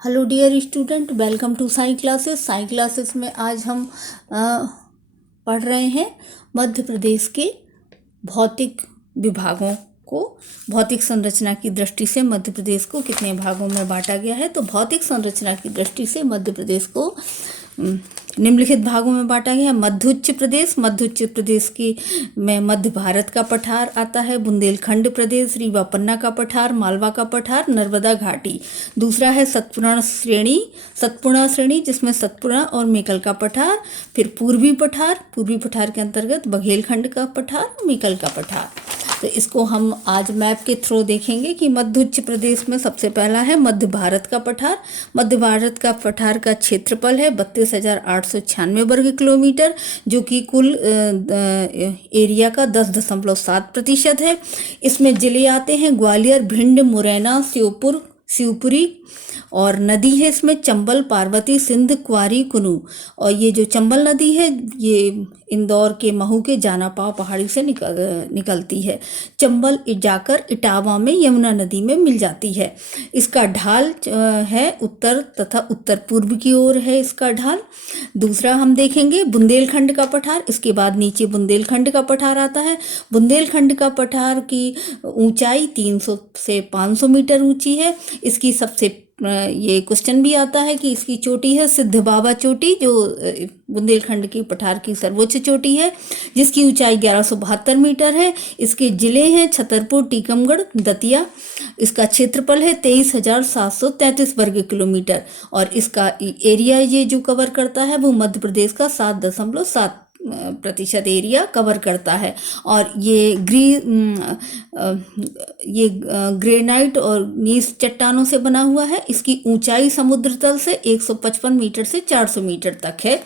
Hello dear student, welcome to Sai classes. Sai classes में आज हम पढ़ रहे हैं मध्य प्रदेश के भौतिक विभागों को। भौतिक संरचना की दृष्टि से मध्य प्रदेश को कितने भागों में बांटा गया है। तो भौतिक संरचना की दृष्टि से मध्य प्रदेश को निम्नलिखित भागों में बांटा गया है। मध्योच्च प्रदेश, मध्योच्च प्रदेश की में मध्य भारत का पठार आता है। बुंदेलखंड प्रदेश, रीवा पन्ना का पठार, मालवा का पठार, नर्मदा घाटी। दूसरा है सतपुड़ा श्रेणी, सतपुड़ा श्रेणी जिसमें सतपुड़ा और मेकल का पठार। फिर पूर्वी पठार, पूर्वी पठार के अंतर्गत बघेलखंड का पठार, मेकल का पठार। तो इसको हम आज मैप के थ्रू देखेंगे कि मध्योच्च प्रदेश में सबसे पहला है मध्य भारत का पठार। मध्य भारत का पठार का क्षेत्रफल है 32,896 वर्ग किलोमीटर, जो कि कुल एरिया का 10.7% है। इसमें जिले आते हैं ग्वालियर, भिंड, मुरैना, श्योपुर, शिवपुरी, और नदी है इसमें चंबल, पार्वती, सिंध, क्वारी, कुनू। और ये जो चंबल नदी है ये इंदौर के महू के जानापाव पहाड़ी से निकलती है। चंबल जाकर इटावा में यमुना नदी में मिल जाती है। इसका ढाल है उत्तर तथा उत्तर पूर्व की ओर है इसका ढाल। दूसरा हम देखेंगे बुंदेलखंड का पठार। इसके बाद नीचे बुंदेलखंड का पठार आता है। बुंदेलखंड का पठार की ऊंचाई 300 से 500 मीटर ऊंची है। इसकी सबसे ये क्वेश्चन भी आता है कि इसकी चोटी है सिद्ध बाबा चोटी, जो बुंदेलखंड की पठार की सर्वोच्च चोटी है, जिसकी ऊंचाई 1172 मीटर है। इसके जिले हैं छतरपुर, टीकमगढ़, दतिया। इसका क्षेत्रफल है 23,733 वर्ग किलोमीटर, और इसका एरिया ये जो कवर करता है वो मध्य प्रदेश का 7.7% एरिया कवर करता है। और ये ग्रेनाइट और नीस चट्टानों से बना हुआ है। इसकी ऊंचाई समुद्र तल से 155 मीटर से 400 मीटर तक है।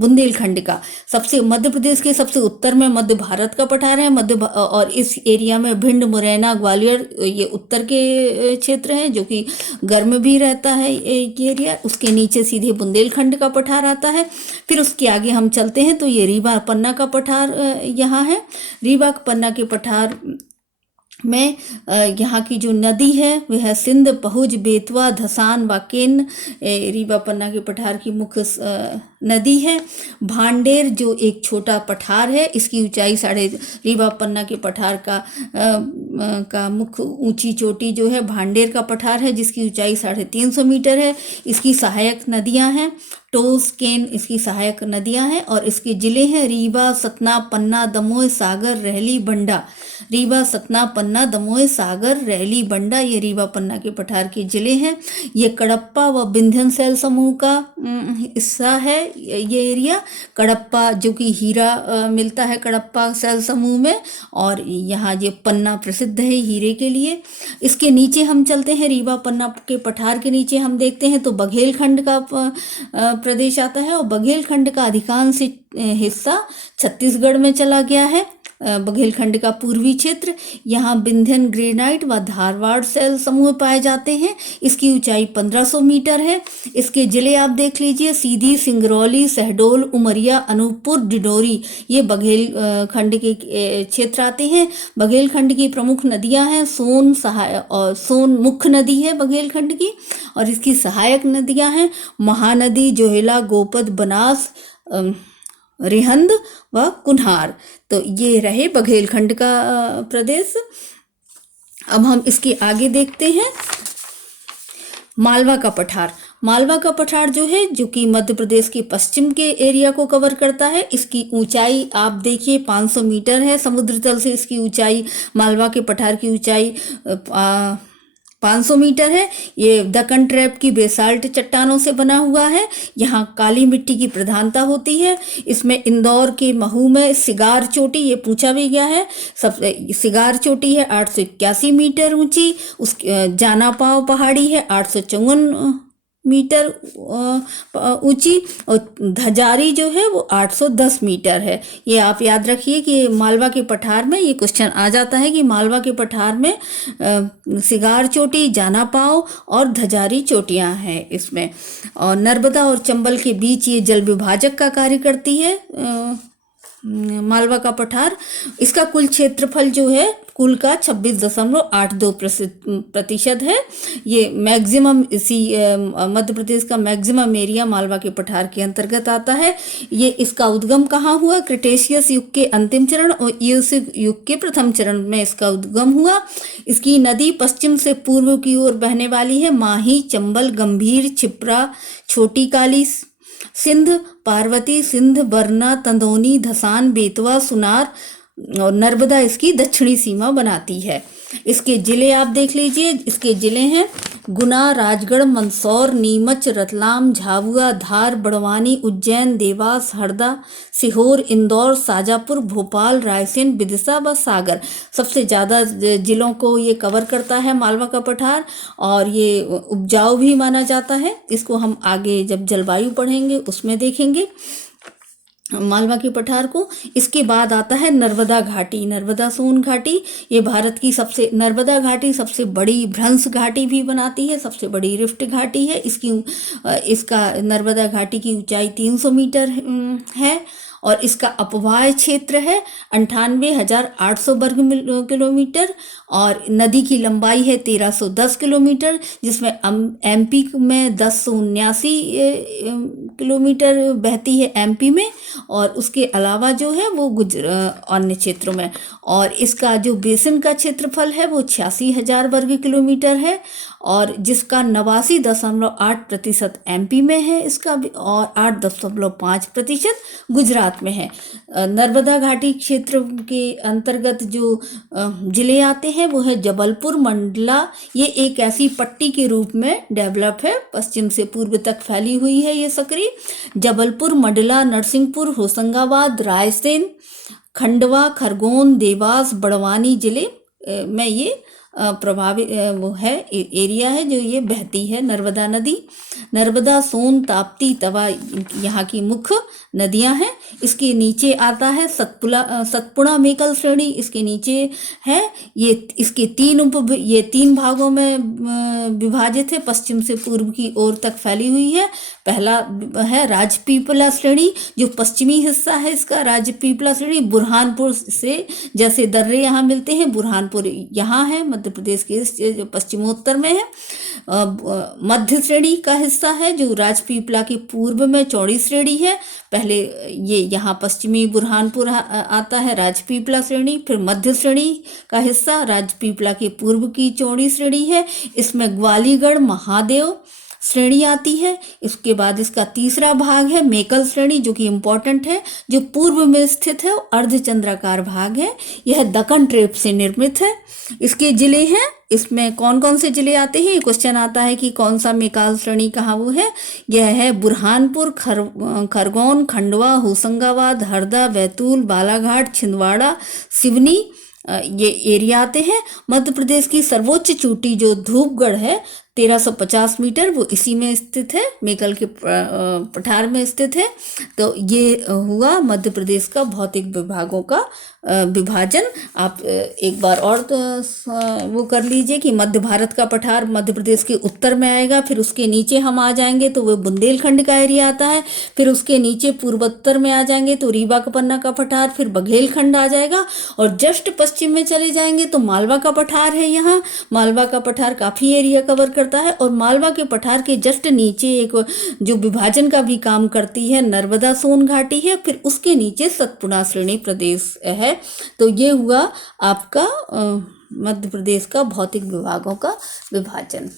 बुंदेलखंड का सबसे मध्य प्रदेश के सबसे उत्तर में मध्य भारत का पठार है। और इस एरिया में भिंड, मुरैना, ग्वालियर ये उत्तर के क्षेत्र हैं, जो कि गर्म भी रहता है ये एरिया। उसके नीचे सीधे बुंदेलखंड का पठार आता है। फिर उसके आगे हम चलते हैं तो ये रीवा पन्ना का पठार यहाँ है। रीवा पन्ना के पठार में यहाँ की जो नदी है वह है सिंध, पहुज, बेतवा, धसान, वाकेन रीवा पन्ना के पठार की मुख्य नदी है। भांडेर जो एक छोटा पठार है, इसकी ऊंचाई रीवा पन्ना के पठार का मुख्य ऊंची चोटी जो है भांडेर का पठार है, जिसकी ऊंचाई 350 मीटर है। इसकी सहायक नदियां हैं टोस, केन इसकी सहायक नदियां हैं। और इसके जिले हैं रीवा, सतना, पन्ना, दमोह, सागर, रहली, बंडा। रीवा, सतना, पन्ना, दमोह, सागर, रहली, बंडा ये रीवा पन्ना के पठार के जिले हैं। ये कडप्पा व विंध्यन शैल समूह का हिस्सा है। ये एरिया कडप्पा, जो कि हीरा मिलता है कडप्पा शैल समूह में, और यहाँ ये पन्ना प्रसिद्ध है हीरे के लिए। इसके नीचे हम चलते हैं, रीवा पन्ना के पठार के नीचे हम देखते हैं तो बघेलखंड का प्रदेश आता है। और बघेलखंड का अधिकांश हिस्सा छत्तीसगढ़ में चला गया है। बघेलखंड का पूर्वी क्षेत्र, यहाँ विंध्यन, ग्रेनाइट व धारवाड़ शैल समूह पाए जाते हैं। इसकी ऊंचाई 1500 मीटर है। इसके जिले आप देख लीजिए, सीधी, सिंगरौली, शहडोल, उमरिया, अनूपपुर, डिडोरी ये बघेलखंड के क्षेत्र आते हैं। बघेलखंड की प्रमुख नदियां हैं सोन मुख्य नदी है बघेलखंड की, और इसकी सहायक नदियां हैं महानदी, जोहेला, गोपद, बनास, रिहंद व कुन्हार। तो ये रहे बघेलखंड का प्रदेश। अब हम इसके आगे देखते हैं मालवा का पठार। मालवा का पठार जो है, जो कि मध्य प्रदेश के पश्चिम के एरिया को कवर करता है। इसकी ऊंचाई आप देखिए 500 मीटर है समुद्र तल से। इसकी ऊंचाई, मालवा के पठार की ऊंचाई 500 मीटर है। ये दक्कन ट्रैप की बेसाल्ट चट्टानों से बना हुआ है। यहाँ काली मिट्टी की प्रधानता होती है। इसमें इंदौर के महू में सिगार चोटी, ये पूछा भी गया है, सबसे सिगार चोटी है 881 मीटर ऊंची। उस जानापाव पहाड़ी है 854 मीटर ऊंची, और धजारी जो है वो 810 मीटर है। ये आप याद रखिए कि मालवा के पठार में ये क्वेश्चन आ जाता है कि मालवा के पठार में सिगार चोटी, जानापाव और धजारी चोटियां हैं इसमें। और नर्मदा और चंबल के बीच ये जल विभाजक का कार्य करती है मालवा का पठार, इसका कुल क्षेत्रफल जो है कुल का 26.82% है। ये मैक्सिमम इसी मध्य प्रदेश का मैक्सिमम एरिया मालवा के पठार के अंतर्गत आता है। ये इसका उद्गम कहाँ हुआ? क्रिटेशियस युग के अंतिम चरण और ईओसिक युग के प्रथम चरण में इसका उद्गम हुआ। इसकी नदी पश्चिम से पूर्व की ओर बहने वाली है। माही, चंबल, गंभीर, छिप्रा, छोटी काली, सिंध, पार्वती, सिंध, बरना, तंदौनी, धसान, बेतवा, सुनार और नर्मदा इसकी दक्षिणी सीमा बनाती है। इसके जिले आप देख लीजिए। इसके जिले हैं गुना, राजगढ़, मंदसौर, नीमच, रतलाम, झाबुआ, धार, बड़वानी, उज्जैन, देवास, हरदा, सीहोर, इंदौर, शाजापुर, भोपाल, रायसेन, विदिशा व सागर। सबसे ज़्यादा जिलों को ये कवर करता है मालवा का पठार, और ये उपजाऊ भी माना जाता है। इसको हम आगे जब जलवायु पढ़ेंगे उसमें देखेंगे मालवा के पठार को। इसके बाद आता है नर्मदा घाटी, नर्मदा सोन घाटी। ये भारत की नर्मदा घाटी सबसे बड़ी भ्रंश घाटी भी बनाती है, सबसे बड़ी रिफ्ट घाटी है। इसका नर्मदा घाटी की ऊंचाई 300 मीटर है और इसका अपवाह क्षेत्र है 98,800 वर्ग किलोमीटर और नदी की लंबाई है 1310 किलोमीटर, जिसमें एमपी में 1079 किलोमीटर बहती है एमपी में, और उसके अलावा जो है वो अन्य क्षेत्रों में। और इसका जो बेसिन का क्षेत्रफल है वो 86,000 वर्ग किलोमीटर है और जिसका 89.8% एमपी में है इसका और 8.5% गुजरात में है। नर्मदा घाटी क्षेत्र के अंतर्गत जो जिले आते हैं वो है जबलपुर, मंडला। ये एक ऐसी पट्टी के रूप में डेवलप है, पश्चिम से पूर्व तक फैली हुई है ये सकरी। जबलपुर, मंडला, नरसिंहपुर, होशंगाबाद, रायसेन, खंडवा, खरगोन, देवास, बड़वानी जिले में ये प्रभावित वो है एरिया है जो ये बहती है नर्मदा नदी। नर्मदा, सोन, ताप्ती, तवा यहाँ की मुख्य नदियाँ हैं। इसके नीचे आता है सतपुड़ा मेकल श्रेणी, इसके नीचे है। ये इसके तीन भागों में विभाजित है, पश्चिम से पूर्व की ओर तक फैली हुई है। पहला है राजपीपला श्रेणी, जो पश्चिमी हिस्सा है इसका। राजपीपला श्रेणी बुरहानपुर से, जैसे दर्रे यहाँ मिलते हैं, बुरहानपुर यहाँ है, मध्य प्रदेश के पश्चिमोत्तर में है। मध्य श्रेणी का हिस्सा है जो राजपीपला की पूर्व में चौड़ी श्रेणी है। पहले ये यहाँ पश्चिमी बुरहानपुर आता है राजपीपला श्रेणी, फिर मध्य श्रेणी का हिस्सा राजपीपला के पूर्व की चौड़ी श्रेणी है। इसमें ग्वालीगढ़, महादेव श्रेणी आती है। इसके बाद इसका तीसरा भाग है मेकल श्रेणी, जो कि इम्पोर्टेंट है, जो पूर्व में स्थित है, अर्धचंद्राकार भाग है। यह दक्कन ट्रेप से निर्मित है। इसके जिले हैं, इसमें कौन कौन से जिले आते हैं, क्वेश्चन आता है कि कौन सा मेकल श्रेणी कहाँ वो है। यह है बुरहानपुर, खरगोन, खंडवा, होशंगाबाद, हरदा, बैतूल, बालाघाट, छिंदवाड़ा, सिवनी, ये एरिया आते हैं। मध्य प्रदेश की सर्वोच्च चोटी जो धूपगढ़ है 1350 मीटर, वो इसी में स्थित है, मेकल के पठार में स्थित है। तो ये हुआ मध्य प्रदेश का भौतिक विभागों का विभाजन। आप एक बार और तो वो कर लीजिए कि मध्य भारत का पठार मध्य प्रदेश के उत्तर में आएगा, फिर उसके नीचे हम आ जाएंगे तो वो बुंदेलखंड का एरिया आता है, फिर उसके नीचे पूर्वोत्तर में आ जाएंगे तो रीवा पन्ना का पठार, फिर बघेलखंड आ जाएगा, और जस्ट पश्चिम में चले जाएंगे तो मालवा का पठार है। यहाँ मालवा का पठार काफ़ी एरिया कवर करता है, और मालवा के पठार के जस्ट नीचे एक जो विभाजन का भी काम करती है नर्मदा सोन घाटी है, फिर उसके नीचे सतपुड़ा श्रेणी प्रदेश है। तो ये हुआ आपका मध्य प्रदेश का भौतिक विभागों का विभाजन।